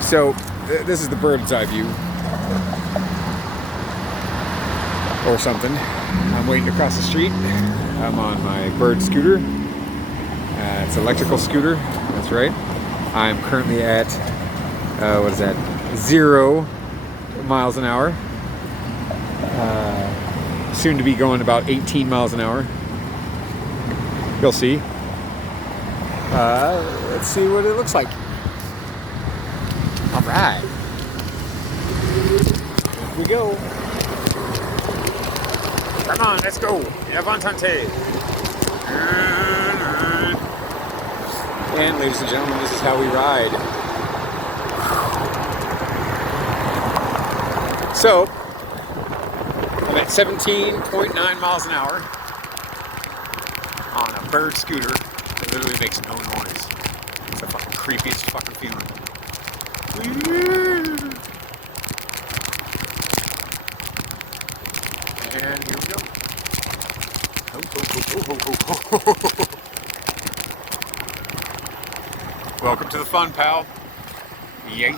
So this is the bird's eye view, or something. I'm waiting to cross the street. I'm on my bird scooter. It's an electrical scooter. That's right. I'm currently at what is that? 0 miles an hour. Soon to be going about 18 miles an hour. You'll see. Let's see what it looks like. All right. Here we go. Come on, let's go. Avantante. And ladies and gentlemen, this is how we ride. So, I'm at 17.9 miles an hour on a bird scooter that literally makes no noise. It's the fucking creepiest fucking feeling. And here we go. Welcome to the fun, pal. Yeah.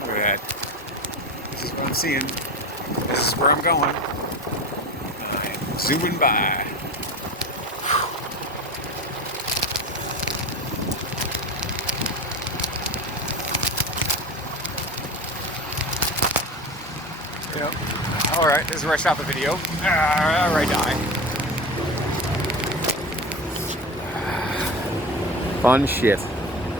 Look at that. This is what I'm seeing. This is where I'm going. I'm zooming by. Yep. Alright, this is where I stop the video. Right die. Fun shit.